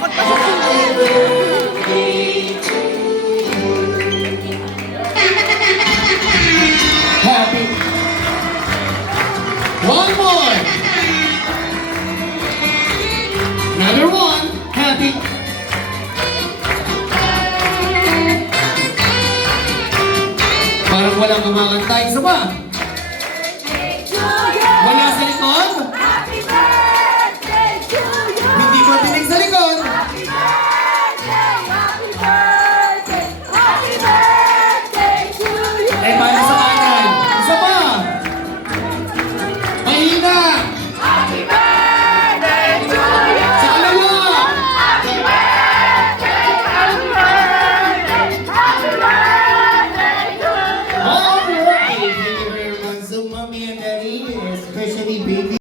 Takot pa sa sulit. Happy. One more. Another one. Happy. Parang walang kumakanta. Isa pa. Wala sa likod. Happy birthday to you! Hindi ko tinig sa likod. Happy birthday! Happy birthday! Happy birthday to you! Eh, paano sa kanan? Isa pa. Mahina. Happy birthday to you! Sa kalawa. Happy birthday! Happy birthday! Happy birthday to you! Alright. Thank you very much. So, mommy and daddy, especially baby.